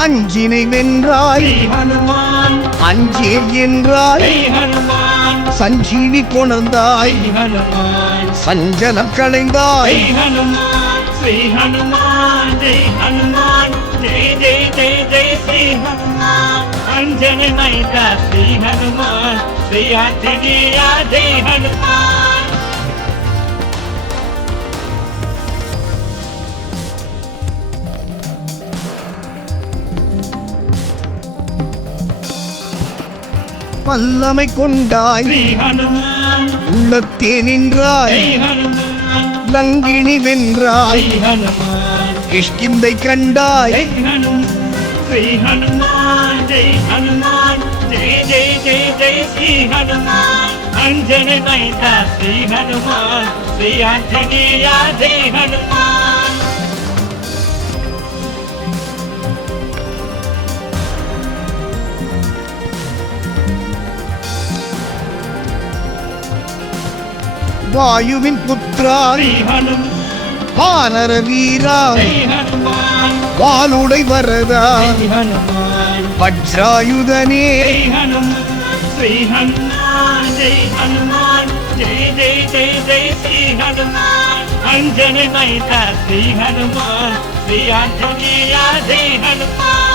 அஞ்சினை வென்றாய் ஹனுமான். அஞ்சீர் என்றாய். ஹனுமான். சஞ்சீவி கொணர்ந்தாய். ஹனுமான். சஞ்சலம் களைந்தாய். ஹனுமான். ஸ்ரீ ஹனுமான். ஜெய் ஹனுமான். ஜெய் ஜெய் ஜெய் ஜெய் ஸ்ரீ ஹனுமான். அஞ்சனை மைதா ஸ்ரீ ஹனுமான். ஸ்ரீ ஆஞ்சனேயா ஜெய் ஹனுமான். வல்லமை கொண்டாய். உள்ளத்தே நின்றாய். லங்கினி வென்றாய். கிஷ்கிந்தை கண்டாய். ஸ்ரீ ஹனுமான். ஸ்ரீ ஹனுமான். ஸ்ரீ ஹனுமான். வாயுவின் புத்ரா வானர வீரா வானுடை வரதா வஜ்ராயுதனே அஞ்சனை மைதா ஸ்ரீ ஹனுமான். ஸ்ரீ ஆஞ்சனேயா ஸ்ரீ ஹனுமான்.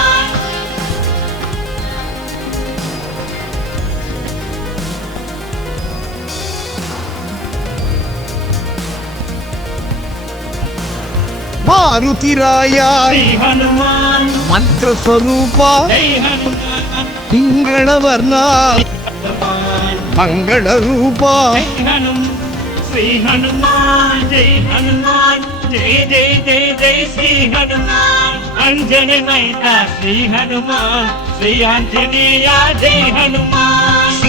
ಪಾರುತಿರಾಯಾಯ್ ಮಂತ್ರ ಸ್ವರೂಪ ತಿಂಗಳವರ್ಣ ಮಂಗಳ ರೂಪ ಶ್ರೀ ಹನುಮಾನ್ ಜೈ ಹನುಮಾನ್ ಜೈ ಜೈ ಜೈ ಜೈ ಶ್ರೀ ಹನುಮಾನ್ ಅಂಜನಿ ಮೈತಾ ಶ್ರೀ ಹನುಮಾನ್ ಶ್ರೀ ಆಂಜನೇಯ ಜೈ ಹನುಮಾನ್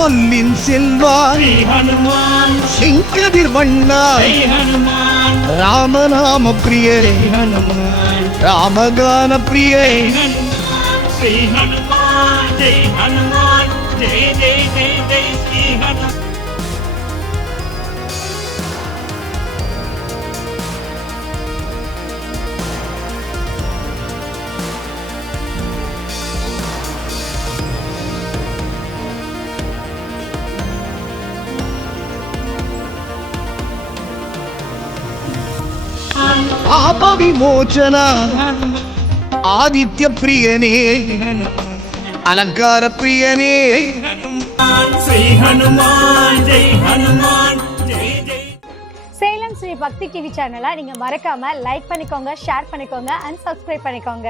சொல்லின் செல்வான் செங்கதிர் வண்ணா ராமநாம பிரிய ராமகான பிரிய ஜெய் ஹனுமான். ஜெய் ஹனுமான். ஜெய் ஜெய் ஜெய் ஜெய் ஸ்ரீ ஹனுமான். பாப விமோச்சன ஆதித்ய பிரியனே அலங்கார பிரியனே சேலம் ஸ்ரீ பக்தி டிவி சேனலை நீங்கள் மறக்காமல் லைக் பண்ணிக்கோங்க ஷேர் பண்ணிக்கோங்க அண்ட் சப்ஸ்கிரைப் பண்ணிக்கோங்க.